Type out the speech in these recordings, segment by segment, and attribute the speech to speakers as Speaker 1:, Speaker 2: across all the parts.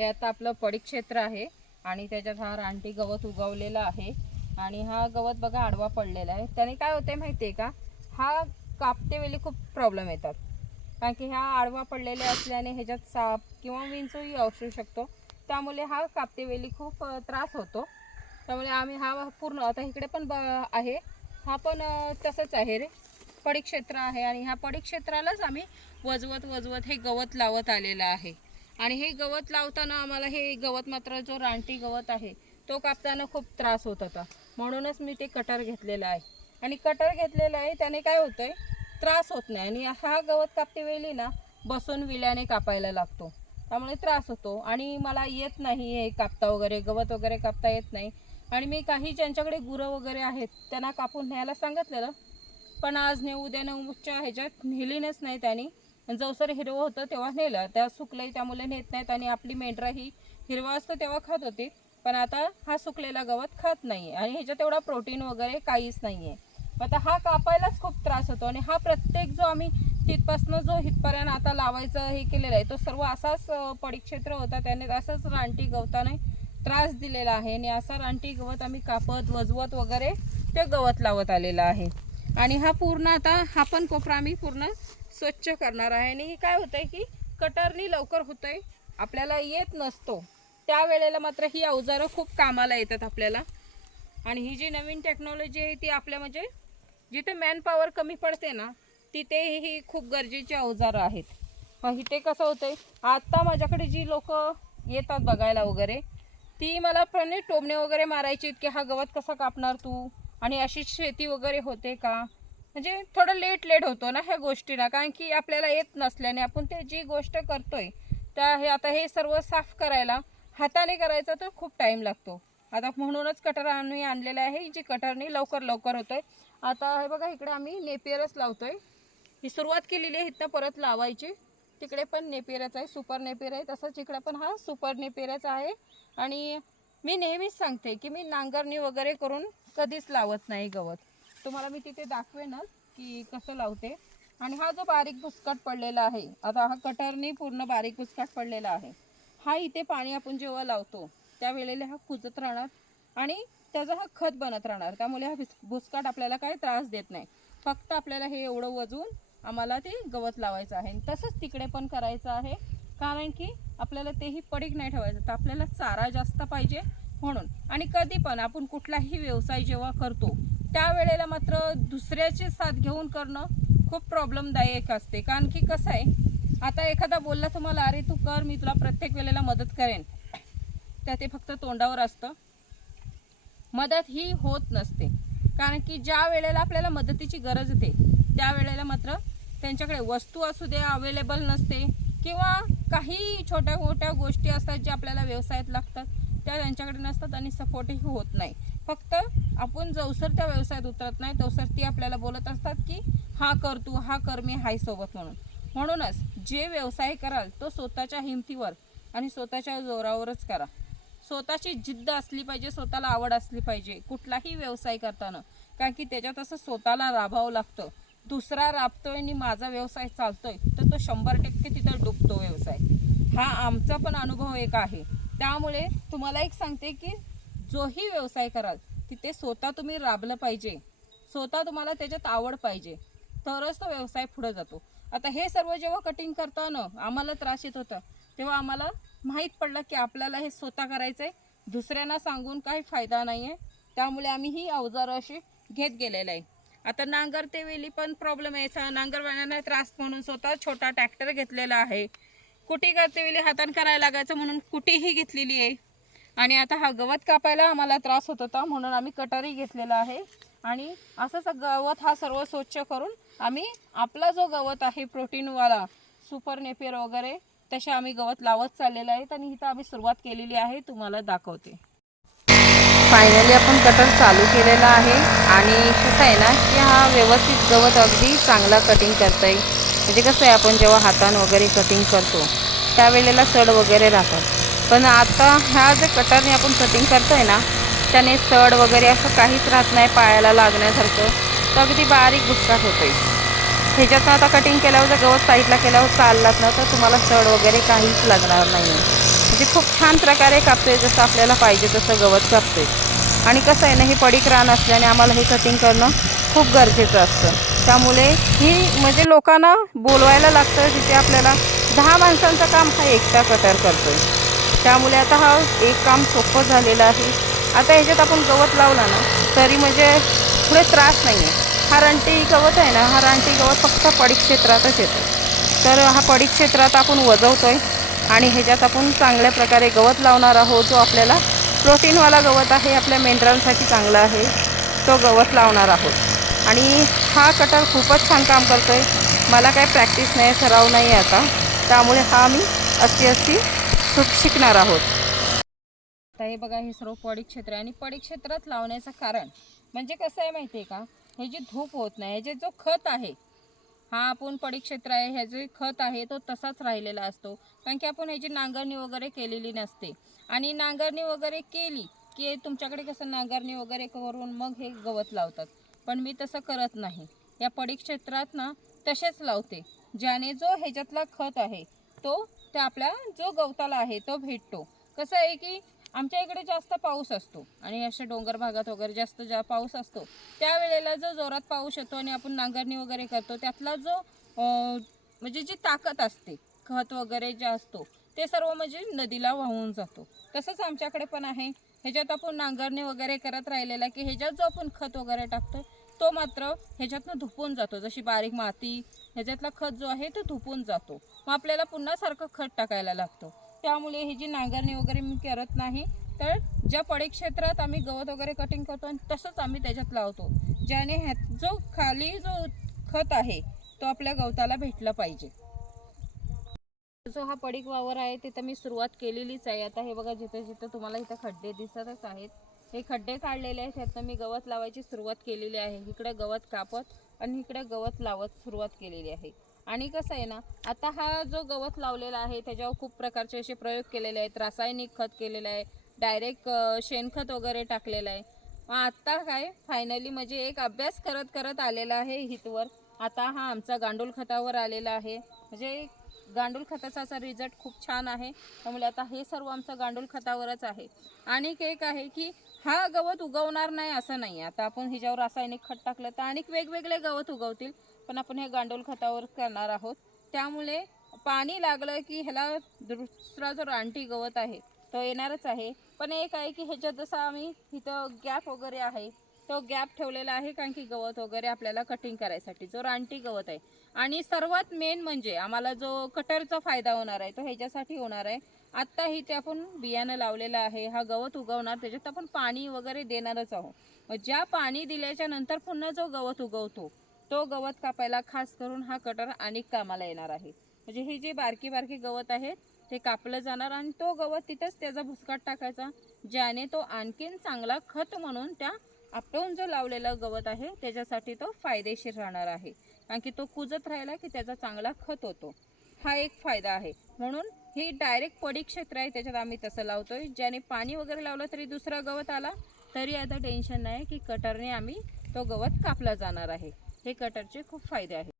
Speaker 1: हे आता आपलं पडीक क्षेत्र आहे आणि त्याच्यात हा रानटी गवत उगवलेला आहे. आणि हा गवत बघा आडवा पडलेला आहे. त्याने काय होते माहिती आहे का? हा कापतेवेळी खूप प्रॉब्लेम येतात. कारण की ह्या आडवा पडलेले असल्याने ह्याच्यात साप किंवा विंचूही असू शकतो. त्यामुळे हा कापतेवेळी खूप त्रास होतो. त्यामुळे आम्ही हा पूर्ण आता इकडे पण ब आहे. हा पण तसंच आहे रे. पडीक क्षेत्र आहे आणि ह्या पडीक क्षेत्रालाच आम्ही वजवत वजवत हे गवत लावत आलेलं आहे. आणि हे गवत लावताना आम्हाला हे गवत मात्र जो रानटी गवत आहे तो कापताना खूप त्रास होत होता. म्हणूनच मी ते कटर घेतलेलं आहे. आणि कटर घेतलेलं आहे त्याने काय होतं आहे त्रास होत नाही. आणि हा गवत कापते वेळी ना बसून विल्याने कापायला लागतो. त्यामुळे त्रास होतो. आणि मला येत नाही हे कापता वगैरे गवत वगैरे कापता येत नाही. आणि मी काही ज्यांच्याकडे गुरं वगैरे आहेत त्यांना कापून न्यायला सांगितलेलं. पण आज ने उद्या उच्च ह्याच्यात नेलीनच नाही त्यांनी. जवसर हिरवं होतं तेव्हा नेलं. त्या सुकलंही त्यामुळे नेत नाहीत आणि आपली मेंढरा ही हिरवा असतं तेव्हा खात होती. पण आता हा सुकलेला गवत खात नाही आणि ह्याच्यात एवढा प्रोटीन वगैरे काहीच नाही आहे आता हा कापायलाच खूप त्रास होतो आणि हा प्रत्येक जो आम्ही तिथपासनं जो हितपर्यंत आता लावायचं हे केलेलं आहे तो सर्व असाच पडिक्षेत्र होता. त्याने असंच रानटी गवताने त्रास दिलेला आहे आणि असा रानटी गवत आम्ही कापत वजवत वगैरे ते गवत लावत आलेलं आहे. आणि हा पूर्ण आता हा पण कोपरा आम्ही पूर्ण स्वच्छ करणार आहे. आणि काय होतंय की कटरनी लवकर होतंय आपल्याला येत नसतो. त्यावेळेला मात्र ही अवजारं खूप कामाला येतात आपल्याला. आणि ही जी नवीन टेक्नॉलॉजी आहे ती आपल्या म्हणजे जिथे मॅनपॉवर कमी पडते ना तिथे ही खूप गरजेची अवजारं आहेत. मग इथे कसं होतं आहे आत्ता माझ्याकडे जी लोक येतात बघायला वगैरे ती मला पण टोमणे वगैरे मारायची की हा गवत कसा कापणार तू? आणि अशी शेती वगैरे होते का? म्हणजे थोडं लेट लेट होतो ना ह्या गोष्टीला कारण की आपल्याला येत नसल्याने आपण ते जी गोष्ट करतोय त्या हे आता हे सर्व साफ करायला हाताने करायचा तर खूप टाईम लागतो. आता म्हणूनच कटर आम्ही आणलेलं आहे जी कटरने लवकर लवकर होतोय. आता हे बघा इकडे आम्ही नेपियरच लावतोय. ही सुरुवात केलेली आहे इथं परत लावायची. तिकडे पण नेपियरच आहे सुपर नेपेर आहे. तसंच इकडे पण हा सुपर नेपेराचा आहे. आणि मी नेहमीच सांगते की मी नांगरणी वगैरे करून कधीच लावत नाही गवत. तुम्हाला मी तिथे दाखवेनच की कसं लावते. आणि हा जो बारीक भुसकट पडलेला आहे आता हा कटरनी पूर्ण बारीक भुसकट पडलेला आहे. हा इथे पाणी आपण जेव्हा लावतो त्यावेळेला हा कुजत राहणार आणि त्याचा हा खत बनत राहणार. त्यामुळे हा भुस- भुसकाट आपल्याला काही त्रास देत नाही. फक्त आपल्याला हे एवढं वजून आम्हाला ते गवत लावायचं आहे. तसंच तिकडे पण करायचं आहे. कारण की आपल्याला तेही पडीक नाही ठेवायचं. तर आपल्याला चारा जास्त पाहिजे म्हणून. आणि कधी पण आपण कुठलाही व्यवसाय जेव्हा करतो त्यावेळेला मात्र दुसऱ्याची साथ घेऊन करणं खूप प्रॉब्लेमदायक असते. कारण की कसं आहे आता एखादा बोलला तुम्हाला अरे तू कर मी तुला प्रत्येक वेळेला मदत करेन. त्या ते फक्त तोंडावर असतं. मदत ही होत नसते. कारण की ज्या वेळेला आपल्याला मदतीची गरज येते त्यावेळेला मात्र त्यांच्याकडे वस्तू असू दे अवेलेबल नसते किंवा काही छोट्या मोठ्या गोष्टी असतात ज्या आपल्याला व्यवसायात लागतात त्या त्यांच्याकडे नसतात आणि सपोर्टही होत नाही. फक्त आपण जवसर त्या व्यवसायात उतरत नाही तवसर ती आपल्याला बोलत असतात की हा कर तू हा कर मी हाय सोबत म्हणून. म्हणूनच जे व्यवसाय कराल तो स्वतःच्या हिमतीवर आणि स्वतःच्या जोरावरच करा. स्वतःची जिद्द असली पाहिजे स्वतःला आवड असली पाहिजे कुठलाही व्यवसाय करताना. कारण की त्याच्यात असं स्वतःला राबावं लागतं. दुसरा राबतोय आणि माझा व्यवसाय चालतोय तर तो शंभर टक्के तिथं डुबतो व्यवसाय. हा आमचा पण अनुभव एक आहे. त्यामुळे तुम्हाला एक सांगते की जोही व्यवसाय कराल तिथे स्वतः तुम्ही राबलं पाहिजे. स्वतः तुम्हाला त्याच्यात आवड पाहिजे. तरच तो व्यवसाय पुढे जातो. आता हे सर्व जेव्हा कटिंग करताना आम्हाला त्रास येत होता तेव्हा आम्हाला माहीत पडलं की आपल्याला हे स्वतः करायचं आहे दुसऱ्यांना सांगून काही फायदा नाही आहे त्यामुळे आम्ही ही अवजारं अशी घेत गेलेलं आहे. आता नांगरते वेळी पण प्रॉब्लेम यायचा नांगरवाल्यांना त्रास म्हणून स्वतः छोटा ट्रॅक्टर घेतलेला आहे. कुटी करते वेळी हातान करायला लागायचं म्हणून कुटीही घेतलेली आहे. आणि आता हा गवत कापायला आम्हाला त्रास होत होता म्हणून आम्ही कटरही घेतलेला आहे. आणि असंच गवत हा सर्व स्वच्छ करून आम्ही आपला जो गवत आहे प्रोटीनवाला सुपर नेपियर वगैरे तसे आम्ही गवत लावत चाललेलं आहेत आणि इथं आम्ही सुरुवात केलेली आहे तुम्हाला दाखवते. फायनली आपण कटर चालू केलेला आहे. आणि कसं आहे ना की हा व्यवस्थित गवत अगदी चांगला कटिंग करता येईल म्हणजे कसं आहे आपण जेव्हा हातानं वगैरे कटिंग करतो त्यावेळेला सड वगैरे राहतात. पण आता ह्या जे कटरने आपण कटिंग करतोय ना त्याने सड वगैरे असं काहीच राहत नाही पायाला लागण्यासारखं. तर अगदी बारीक भुसकाट आहे ह्याच्यातनं आता कटिंग केल्यावर जर गवत साईडला केल्यावर चाललात ना तर तुम्हाला सड वगैरे काहीच लागणार नाही म्हणजे खूप छान प्रकारे कापतोय जसं आपल्याला पाहिजे तसं गवत कापतोय. आणि कसं आहे ना हे पडीक रान असल्याने आम्हाला हे कटिंग करणं खूप गरजेचं असतं. त्यामुळे ही म्हणजे लोकांना बोलवायला लागतं तिथे आपल्याला दहा माणसांचं काम हा एकटा कटर आहे त्यामुळे आता हा एक काम सोपं झालेलं आहे. आता ह्याच्यात आपण गवत लावला ना तरी म्हणजे पुढे त्रास नाही आहे हा रानटी गवत आहे ना हा रानटी गवत फक्त पडीक क्षेत्रातच येतो तर हा पडीक क्षेत्रात आपण वजवतो आहे आणि ह्याच्यात आपण चांगल्या प्रकारे गवत लावणार आहोत जो आपल्याला प्रोटीनवाला गवत आहे आपल्या मेंढरांसाठी चांगला आहे. तो गवत लावणार आहोत. आणि हा कटर खूपच छान काम करतो आहे मला काही प्रॅक्टिस नाही सराव नाही आता. त्यामुळे हा मी अशी अशी शिक शिकणार आहोत. आता हे बघा हे सर्व पडीक क्षेत्र आहे. आणि पडीक क्षेत्रात लावण्याचं कारण म्हणजे कसं आहे माहिती आहे का? हे जे धूप होत नाही ह्याचे जो खत आहे हा आपण पडिक्षेत्र आहे ह्या जो खत आहे तो तसाच राहिलेला असतो. कारण की आपण ह्याची नांगरणी वगैरे केलेली नसते. आणि नांगरणी वगैरे केली की तुमच्याकडे कसं नांगरणी वगैरे करून मग हे गवत लावतात. पण मी तसं करत नाही. या पडीक्षेत्रात ना तसेच लावते. ज्याने जो ह्याच्यातला खत आहे तो त्या आपल्या जो गवताला आहे तो भेटतो. कसं आहे की आमच्या इकडे जास्त पाऊस असतो आणि अशा डोंगर भागात वगैरे जास्त जा पाऊस असतो त्यावेळेला जो जोरात पाऊस येतो आणि आपण नांगरणी वगैरे करतो त्यातला जो म्हणजे जी ताकद असते खत वगैरे जे असतो ते सर्व म्हणजे नदीला वाहून जातो. तसंच आमच्याकडे पण आहे. ह्याच्यात आपण नांगरणी वगैरे करत राहिलेला की ह्याच्यात जो आपण खत वगैरे टाकतो तो मात्र ह्याच्यातनं धुपून जातो. जशी बारीक माती ह्याच्यातला खत जो आहे तो धुपून जातो. मग आपल्याला पुन्हा सारखं खत टाकायला लागतं. त्यामुळे ही जी नांगरणी वगैरे मी करत नाही तर ज्या पडीक क्षेत्रात आम्ही गवत वगैरे कटिंग करतो आणि तसंच आम्ही त्याच्यात लावतो ज्याने ह्यात जो खाली जो खत आहे तो आपल्या गवताला भेटला पाहिजे. जो हा पडीक वावर आहे तिथं मी सुरुवात केलेलीच आहे. आता हे बघा जिथे जिथं तुम्हाला इथं खड्डे दिसतच आहेत. हे खड्डे काढलेले आहेत त्यातनं मी गवत लावायची सुरुवात केलेली आहे. इकडे गवत कापत आणि इकडे गवत लावत सुरुवात केलेली आहे. आणि कसं आहे ना आता हा जो गवत लावलेला आहे त्याच्यावर खूप प्रकारचे असे प्रयोग केलेले आहेत. रासायनिक खत केलेलं आहे डायरेक्ट शेणखत वगैरे टाकलेलं आहे. मग आत्ता काय फायनली म्हणजे एक अभ्यास करत करत आलेला आहे हितवर. आता हा आमचा गांडूळ खतावर आलेला आहे. म्हणजे गांडूळ खताचा असा रिझल्ट खूप छान आहे. त्यामुळे आता हे सर्व आमचं गांडूळ खतावरच आहे. आणि एक आहे की हा गवत उगवणार नाही असं नाही आता आपण ह्याच्यावर रासायनिक खत टाकलं तर आणि वेगवेगळे गवत उगवतील. पण आपण हे गांडूळ खतावर करणार आहोत. त्यामुळे पाणी लागलं की ह्याला दुसरा जो रानटी गवत आहे तो येणारच आहे. पण एक आहे की ह्याच्यात जसं आम्ही इथं गॅप वगैरे आहे तो गॅप ठेवलेला आहे कारण की गवत वगैरे आपल्याला कटिंग करायसाठी. जो रानटी गवत आहे. आणि सर्वात मेन म्हणजे आम्हाला जो कटरचा फायदा होणार आहे तो ह्याच्यासाठी होणार आहे. आत्ता इथे आपण बियाणं लावलेलं आहे हा गवत उगवणार त्याच्यात आपण पाणी वगैरे देणारच आहोत. ज्या पाणी दिल्याच्या नंतर पुन्हा जो गवत उगवतो तो गवत कापायला खास करून हा कटर अनेक कामाला येणार आहे. म्हणजे ही जी बारकी बारकी गवत आहे ते कापलं जाणार आणि तो गवत तिथंच त्याचा भुसकाट टाकायचा ज्याने तो आणखीन चांगला खत म्हणून त्या आपण जो लावलेला गवत आहे त्याच्यासाठी तो फायदेशीर राहणार आहे. कारण की तो कुजत राहिला की त्याचा चांगला खत होतो. हा एक फायदा आहे. म्हणून ही डायरेक्ट पडी क्षेत्र आहे त्याच्यात आम्ही तसं लावतोय. ज्याने पाणी वगैरे लावलं तरी दुसरा गवत आला तरी आता टेन्शन नाही की कटरने आम्ही तो गवत कापला जाणार आहे. हे कटरचे खूप फायदे आहेत.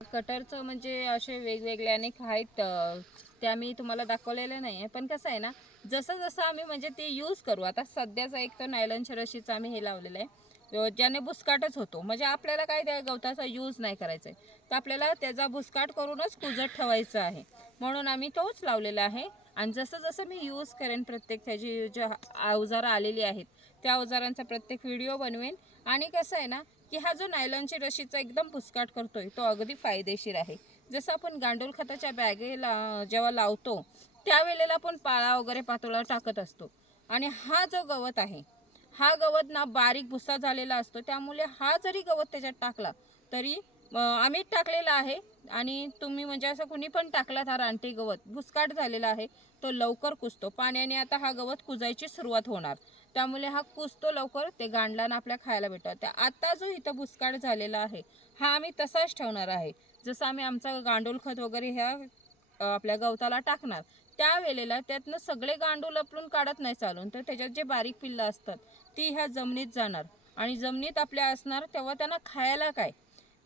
Speaker 1: कटरचं म्हणजे असे वेगवेगळे अनेक आहेत त्या ते आम्ही तुम्हाला दाखवलेले नाही आहे पण कसं आहे ना जसं जसं आम्ही म्हणजे ते यूज करू आता सध्याचा एक तर नायलनच्या रशीचं आम्ही हे लावलेलं आहे. ज्याने बुसकाटच होतो. म्हणजे आपल्याला काय त्या गवताचा यूज नाही करायचा आहे तर आपल्याला त्याचा बुसकाट करूनच कुजत ठेवायचं आहे. म्हणून आम्ही तोच लावलेला आहे. आणि जसं जसं मी यूज करेन प्रत्येक त्याची ज्या अवजारं आलेली आहेत त्या अवजारांचा प्रत्येक व्हिडिओ बनवेन. आणि कसं आहे ना की हा जो नायलॉनची रशीचा एकदम पुसकाट करतोय तो अगदी फायदेशीर आहे. जसं आपण गांडूळ खताच्या बॅगेला जेव्हा लावतो त्यावेळेला आपण पाळा वगैरे पातोळा टाकत असतो. आणि हा जो गवत आहे हा गवत ना बारीक भुसा झालेला असतो. त्यामुळे हा जरी गवत त्याच्यात टाकला तरी आम्ही टाकलेला आहे आणि तुम्ही म्हणजे असं कुणी पण टाकलात हा रानटी गवत भुसकाट झालेला आहे तो लवकर कुजतो. पाण्याने आता हा गवत कुजायची सुरुवात होणार. त्यामुळे हा कुजतो लवकर ते गांडलानं आपल्या खायला भेटतात. त्या आता जो इथं भुसकाट झालेला आहे हा आम्ही तसाच ठेवणार आहे. जसं आम्ही आमचा गांडूळ खत वगैरे ह्या आपल्या गवताला टाकणार त्यावेळेला त्यातनं सगळे गांडूळ लपलून काढत नाही चालून तर त्याच्यात जे बारीक पिल्लं असतात ती ह्या जमिनीत जाणार. आणि जमिनीत आपल्या असणार तेव्हा त्यांना खायला काय?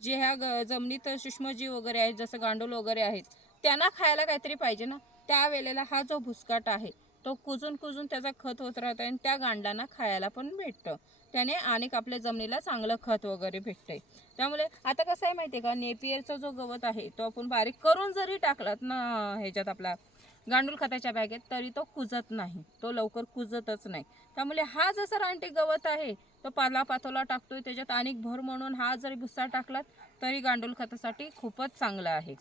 Speaker 1: जे ह्या ग जमिनीत सूक्ष्मजीव वगैरे आहेत जसं गांडूळ वगैरे आहेत त्यांना खायला काहीतरी पाहिजे ना? त्यावेळेला हा जो भुसकाट आहे तो कुजून कुजून त्याचा खत होत राहतो आणि त्या गांडांना खायला पण भेटतं. त्याने अनेक आपल्या जमिनीला चांगलं खत वगैरे भेटतंय. त्यामुळे आता कसं आहे माहिती आहे का? नेपियरचा जो गवत आहे तो आपण बारीक करून जरी टाकलात ना ह्याच्यात आपला गांडूळ खताच्या बॅगेत तरी तो कुजत नाही. तो लवकर कुजतच नाही. त्यामुळे हा जसा रानटी गवत आहे तो पाला पातोला टाकतोय. त्याच्यात अनेक भर म्हणून हा जरी भुस्सा टाकलात तरी गांडूळ खतासाठी खूपच चांगला आहे.